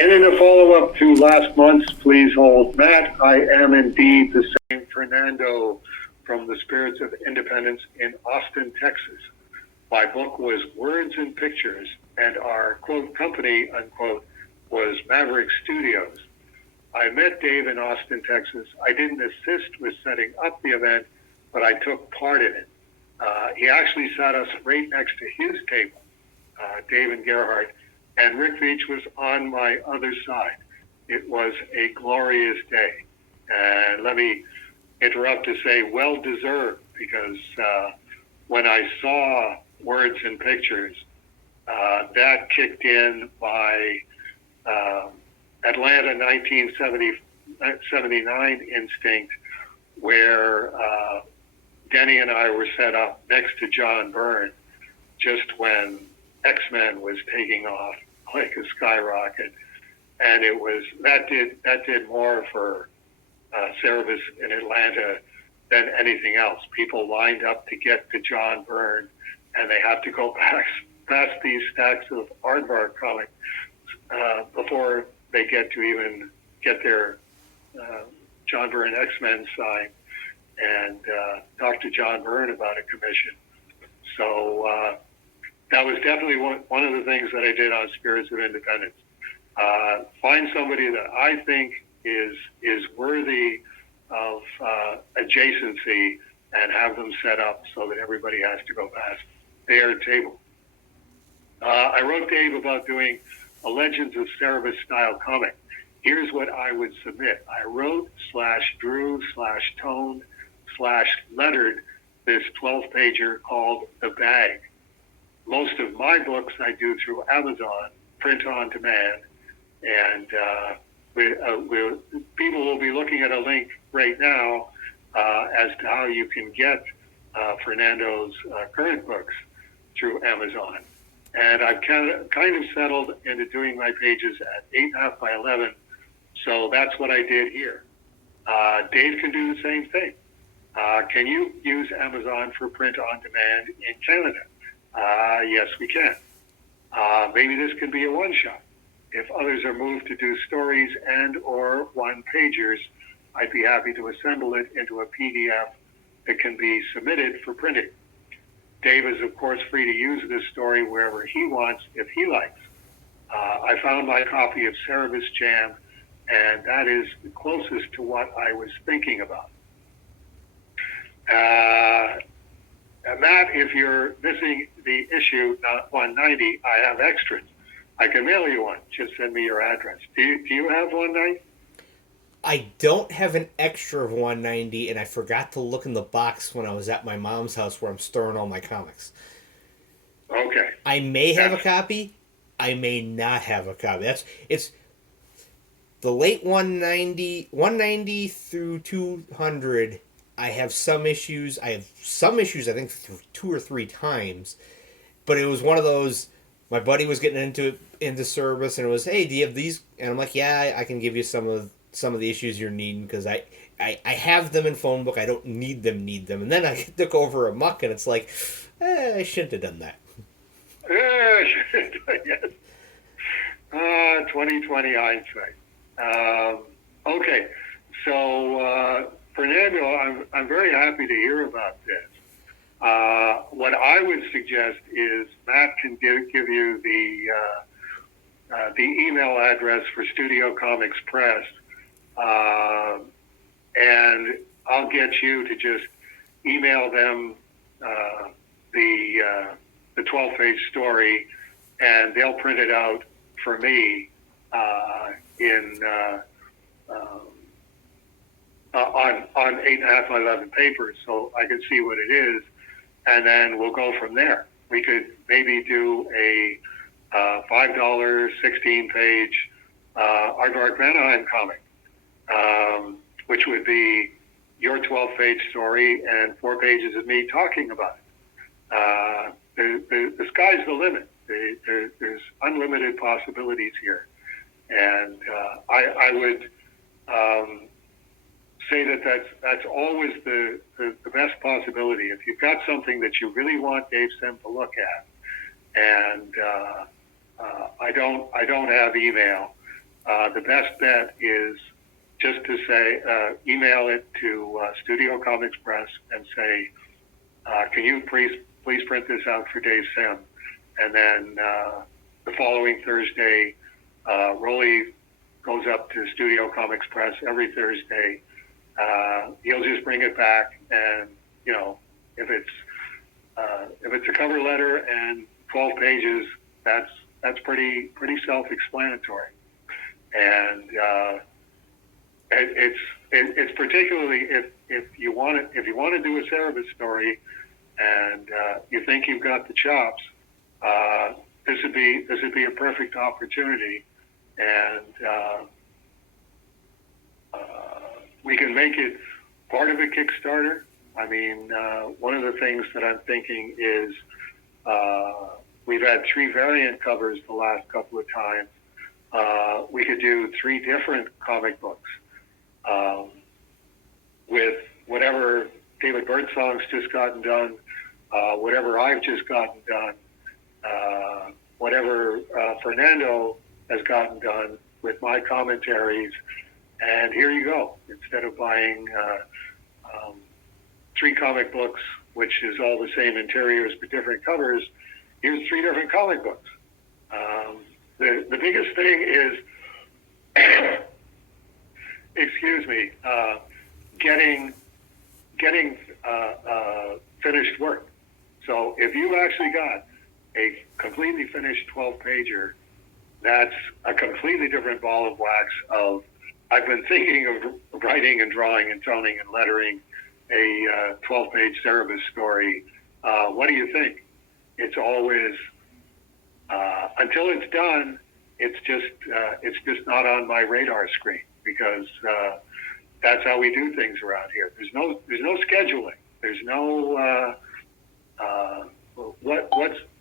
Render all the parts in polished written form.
And in a follow-up to last month's Please Hold Matt, I am indeed the same Fernando from the Spirits of Independence in Austin, Texas. My book was Words and Pictures, and our, quote, company, unquote, was Maverick Studios. I met Dave in Austin, Texas. I didn't assist with setting up the event, but I took part in it. He actually sat us right next to his table, Dave and Gerhard, and Rick Veitch was on my other side. It was a glorious day. And let me interrupt to say, well-deserved, because when I saw Words and Pictures, that kicked in by Atlanta 1979 instinct, where Denny and I were set up next to John Byrne just when X-Men was taking off like a skyrocket, and it was that did more for CEREBUS in Atlanta than anything else. People lined up to get to John Byrne, and they have to go past these stacks of aardvark comics before they get to even get their John Byrne X-Men sign and talk to John Byrne about a commission. So that was definitely one of the things that I did on Spirits of Independence. Find somebody that I think is worthy of adjacency and have them set up so that everybody has to go past their table. I wrote Dave about doing a Legends of CEREBUS style comic. Here's what I would submit. I wrote /drew/toned/lettered this 12-pager called The Bag. Most of my books I do through Amazon, print on demand, and people will be looking at a link right now as to how you can get Fernando's current books through Amazon. And I've kind of settled into doing my pages at 8.5 by 11, so that's what I did here. Dave can do the same thing. Can you use Amazon for print on demand in Canada? Yes, we can. Maybe this could be a one-shot. If others are moved to do stories and or one-pagers, I'd be happy to assemble it into a PDF that can be submitted for printing. Dave is, of course, free to use this story wherever he wants if he likes. I found my copy of CEREBUS Jam, and that is the closest to what I was thinking about. Matt, if you're missing the issue 190, I have extras. I can mail you one. Just send me your address. Do you have 190? I don't have an extra of 190, and I forgot to look in the box when I was at my mom's house where I'm storing all my comics. Okay. I may have a copy. I may not have a copy. It's the late 190 through 200. I have some issues. I think 2 or 3 times, but it was one of those. My buddy was getting into CEREBUS, and it was, hey, do you have these? And I'm like, yeah, I can give you some of the issues you're needing because I have them in phone book. I don't need them. And then I took over a muck, and it's like, I shouldn't have done that. Yes. 2020 hindsight. Okay, so Fernando, I'm very happy to hear about this. What I would suggest is Matt can give you the email address for Studio Comics Press, and I'll get you to just email them the 12-page story, and they'll print it out for me on 8.5 by 11 papers, so I can see what it is, and then we'll go from there. We could maybe do a $5 16-page Aardvark Vanaheim comic, which would be your 12-page story and 4 pages of me talking about it. The sky's the limit. There's unlimited possibilities here, and I would say that's always the best possibility. If you've got something that you really want Dave Sim to look at, and I don't have email, the best bet is just to say, email it to Studio Comics Press and say, can you please print this out for Dave Sim? And then the following Thursday, Rolly goes up to Studio Comics Press every Thursday. He'll just bring it back, and if it's a cover letter and 12 pages, that's pretty self-explanatory. And it's particularly if you want to do a Cerebus story, and you think you've got the chops, this would be a perfect opportunity, and we can make it part of a Kickstarter. I mean, one of the things that I'm thinking is we've had 3 variant covers the last couple of times. We could do 3 different comic books with whatever David Birdsong's just gotten done, whatever I've just gotten done, whatever Fernando has gotten done with my commentaries, and here you go. Instead of buying 3 comic books, which is all the same interiors but different covers, here's 3 different comic books. The biggest thing is, excuse me, getting finished work. So if you actually got a completely finished 12-pager, that's a completely different ball of wax of, I've been thinking of writing and drawing and toning and lettering a 12-page Cerebus story. What do you think? It's always, until it's done, it's just not on my radar screen, because that's how we do things around here. There's no scheduling. There's no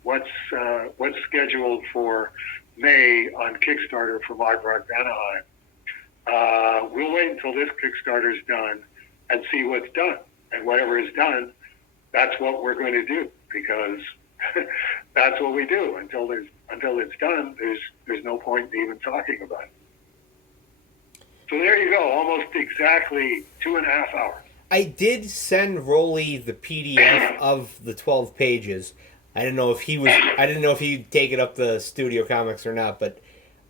what's scheduled for May on Kickstarter for Maverick Anaheim. We'll wait until this Kickstarter's done and see what's done, and whatever is done, that's what we're going to do, because that's what we do. Until it's done, there's no point in even talking about it. So there you go, almost exactly 2.5 hours. I did send Rolly the PDF of the 12 pages. I didn't know if he'd take it up the Studio Comics or not, but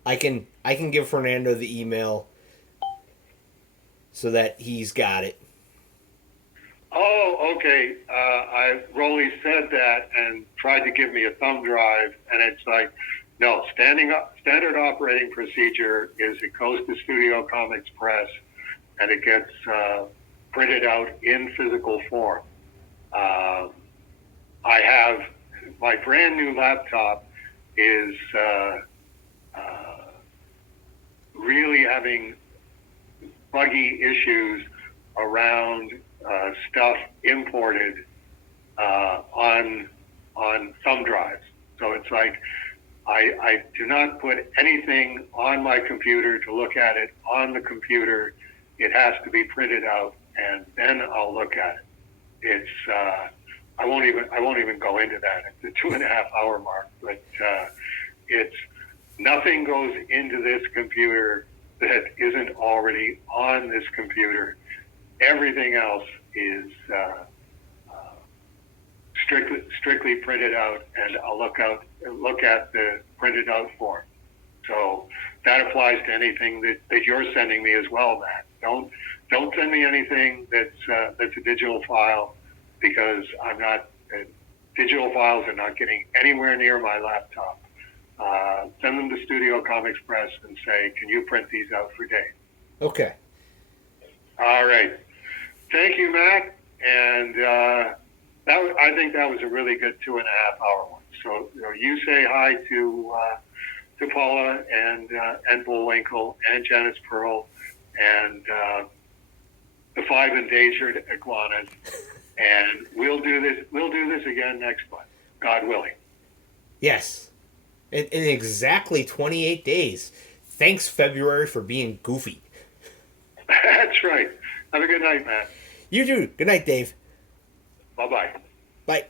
I can give Fernando the email so that he's got it. Oh, okay. Rolly said that and tried to give me a thumb drive, and it's like, no, standard operating procedure is it goes to Studio Comics Press and it gets printed out in physical form. I have my brand new laptop is really having buggy issues around stuff imported on thumb drives. So it's like I do not put anything on my computer to look at it on the computer. It has to be printed out, and then I'll look at it. It's I won't even go into that at the 2.5 hour mark. But it's nothing goes into this computer that isn't already on this computer. Everything else is strictly printed out, and I'll look at the printed out form. So that applies to anything that you're sending me as well, Matt. Don't send me anything that's a digital file, because digital files are not getting anywhere near my laptop. Send them to Studio Comics Press and say, can you print these out for Dave? Okay. All right. Thank you, Matt. And I think that was a really good 2.5 hour one. So you say hi to Paula and Bullwinkle and Janice Pearl and the 5 endangered iguanas, and we'll do this again next month, God willing. Yes. In exactly 28 days. Thanks, February, for being goofy. That's right. Have a good night, Matt. You too. Good night, Dave. Bye-bye. Bye.